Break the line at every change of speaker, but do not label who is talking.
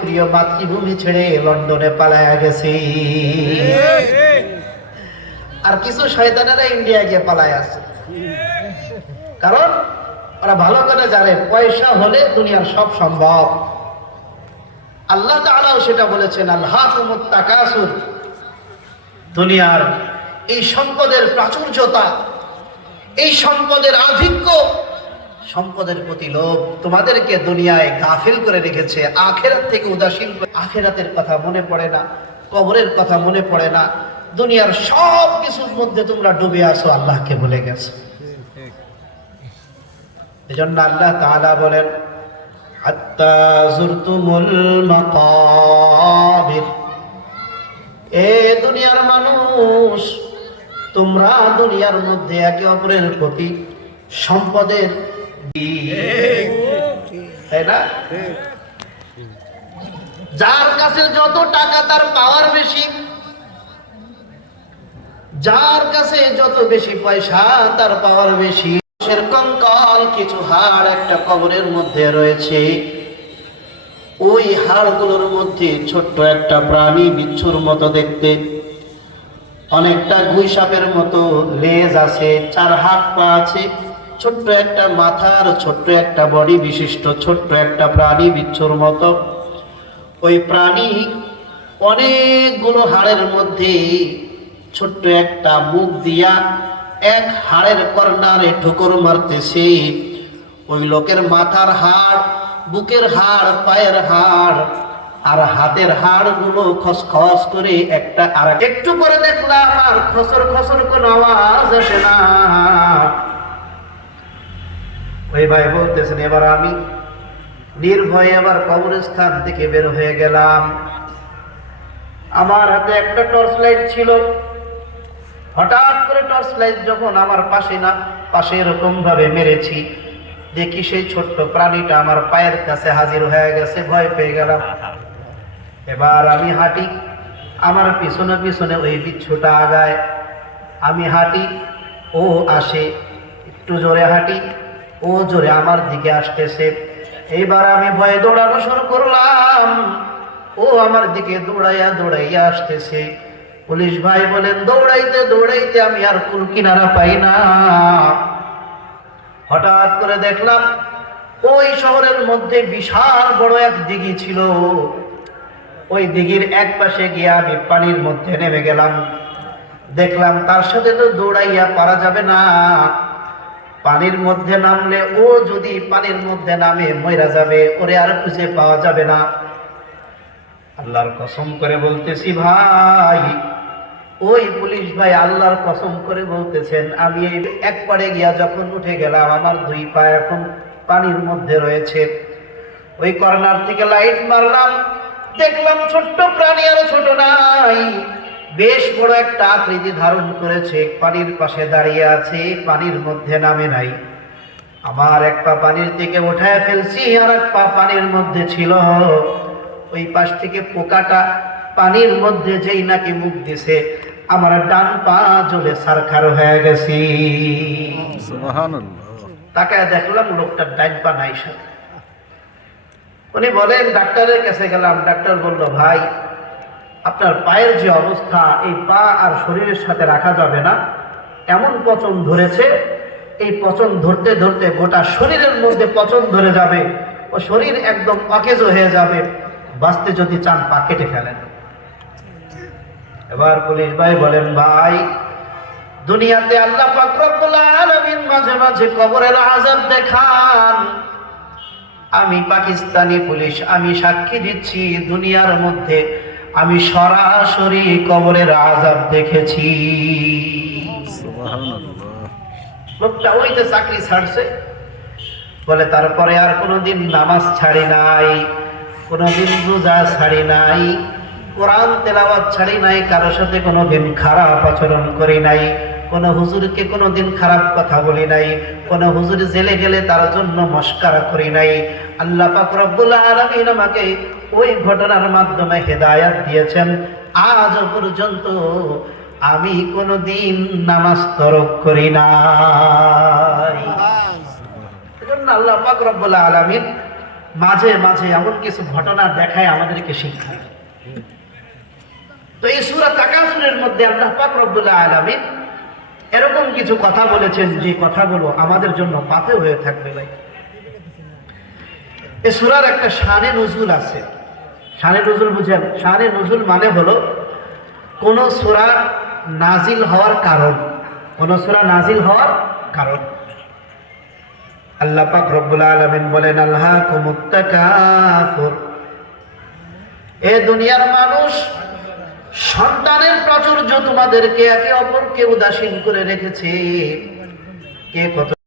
প্রিয় মাতৃভূমি ছেড়ে লন্ডনে পালায়া গেছে। আর কিছু শয়তানেরা ইন্ডিয়া গিয়ে পালায় আছে। কারণ ওরা ভালো করে জানে, পয়সা হলে দুনিয়ার সব সম্ভব। আল্লাহ তাআলাও সেটা বলেছেন আল্লাহ তাকাসুর দুনিয়ার এই সম্পদের প্রাচুর্যতা, এই সম্পদের আধিক্য সম্পদের প্রতি লোভ তোমাদেরকে দুনিয়ায় গাফিল করে রেখেছে, আখেরাত থেকে উদাসীন করে আখেরাতের কথা মনে পড়ে না, কবরের কথা মনে পড়ে না, দুনিয়ার সব কিছুর মধ্যে তোমরা ডুবে আসো আল্লাহকে ভুলে গেছো। এজন্য আল্লাহ বলেন এ দুনিয়ার মানুষ, তোমরা দুনিয়ার মধ্যে একে অপরের প্রতি সম্পদের যার কাছে যত টাকা, তার পাওয়ার বেশি। যার কাছে যত বেশি পয়সা, তার পাওয়ার বেশি। সেরকম কল কিছু হাড় একটা কবরের মধ্যে রয়েছে। ওই হাড়গুলোর মধ্যে ছোট্ট একটা প্রাণী বিচ্ছুর মতো দেখতে। অনেকটা গুই মতো লেজ আছে, চার হাত পা আছে। ছোট্ট একটা মাথার ছোট্ট একটা বডি বিশিষ্ট, ছোট্ট একটা প্রাণী বিচ্ছুর মতো। ওই প্রাণী অনেকগুলো হাড়ের মধ্যে ছোট্ট একটা মুখ দিয়া এক হাড়ের কর্নারে ঠুকুর মারতেছে। ওই লোকের মাথার হাড়, বুকের হাড়, পায়ের হাড় আর হাতের হাড়গুলো খসখস করে একটা আর একটু পরে দেখলাম আর খসর খসর কোনো আওয়াজ আসে না। ওই ভাই বলতেছেন, এবার আমি নির্ভয়ে আবার কবরস্থান থেকে বের হয়ে গেলাম। আমার হাতে একটা টর্চ লাইট ছিল। হঠাৎ করে টর্চ লাইট যখন আমার পাশে না, পাশে এরকম ভাবে মেরেছি। দেখি সেই ছোট্ট প্রাণীটা আমার পায়ের কাছে হাজির হয়ে গেছে, ভয় পেয়ে গেলাম। এবার আমি হাঁটি, আমার পিছনে পিছনে ওই বিচ্ছুটা আগায়। আমি হাঁটি, ও আসে, একটু জোরে হাঁটি। ও জোরে আমার দিকে আসতেছে। এইবার আমি ভয়ে দৌড়ানো শুরু করলাম। ও আমার দিকে দৌড়াইয়া দৌড়াইয়া আসতেছে। পুলিশ ভাই বলেন, দৌড়াইতে দৌড়াইতে আমি আর কুল কিনারা পাই না। হঠাৎ করে দেখলাম, ওই শহরের মধ্যে বিশাল বড় এক দিঘি ছিল। ওই দিঘির এক পাশে গিয়ে আমি পানির মধ্যে নেমে গেলাম। দেখলাম, তার সাথে তো দৌড়াইয়া পারা যাবে না। পানির মধ্যে নামলে ও যদি পানির মধ্যে নামে মইরা যাবে, ওরে আর খুঁজে পাওয়া যাবে না। আল্লাহর কসম করে বলতেছি, ভাই, ওই পুলিশ ভাই আল্লাহর কসম করে বলতেছেন, আমি এই এক পাড়ে গিয়া যখন উঠে গেলাম, আমার দুই পা এখন পানির মধ্যে রয়েছে। ওই কর্নার থেকে লাইট মারলাম, দেখলাম ছোট্ট প্রাণী আর ছোট নাই। বেশ বড় একটা আকৃতি ধারণ করেছে। পানির পাশে দাঁড়িয়ে আছে পানির মধ্যে নামে নাই। আমার এক পা পানির থেকে উঠায় ফেলছি আর এক পা পানির মধ্যে ছিল। ওই পাশ থেকে পোকাটা পানির মধ্যে যেই নাকি মুখ দিছে আমার ডান পা জ্বলে সারখার হয়ে গেছি। তাকে দেখলাম লোকটার ডান পা নাই সাথে। উনি বলেন ডাক্তারের কাছে গেলাম। ডাক্তার বলল ভাই আপনার পায়ের যে অবস্থা, এই পা আর শরীরের সাথে রাখা যাবে না। এমন পচন ধরেছে, এই পচন ধরতে ধরতে গোটা শরীরের মধ্যে পচন ধরে যাবে ও শরীর একদম অকেজ হয়ে যাবে। বাঁচতে যদি চান, পা কেটে ফেলেন। এবার পুলিশ ভাই বলেন, ভাই, দুনিয়াতে আল্লাহ আলামিন মাঝে মাঝে কবরের আযাব দেখান। আমি পাকিস্তানি পুলিশ, আমি সাক্ষী দিচ্ছি দুনিয়ার মধ্যে আমি সরাসরি কবরের আযাব দেখেছি। লোকটা ওই যে চাকরি ছাড়ছে বলে তারপরে আর কোনোদিন নামাজ ছাড়ি নাই কোনোদিন রোজা ছাড়ি নাই কোরআন তেলাওয়াত ছাড়ি নাই কারোর সাথে কোনোদিন খারাপ আচরণ করি নাই কোন হুজুরকে কোনোদিন খারাপ কথা বলি নাই কোন হুজুর জেলে গেলে তার জন্য মস্কারা করি নাই। আল্লাহ পাক রব্বুল আলামিন আমাকে ওই ঘটনার মাধ্যমে হেদায়াত দিয়েছেন। আজ পর্যন্ত আমি কোনোদিন নামাজ তরক করি এজন্য আল্লাহ পাক রব্বুল আলামিন মাঝে মাঝে এমন কিছু ঘটনা দেখায় আমাদেরকে শিক্ষা তো এই সুরা তাকাসুরের মধ্যে আল্লাহ পাক রব্বুল্লাহ আলামিন এরকম কিছু কথা বলেছেন যে কথাগুলো আমাদের জন্য পাতে হয়ে থাকবে ভাই। এই সুরার একটা শানে নজুল আছে। শানে নজুল বুঝেন শানে নজুল মানে হলো কোন সুরা নাজিল হওয়ার কারণ। কোন সুরা নাজিল হওয়ার কারণ। আল্লাহ পাক রব্বুল আলামিন বলেন আল্লাহ কুমুত্তাকাফুর এ দুনিয়ার মানুষ সন্তানের প্রাচুর্য তোমাদেরকে একে অপরকে উদাসীন করে রেখেছে। কে কত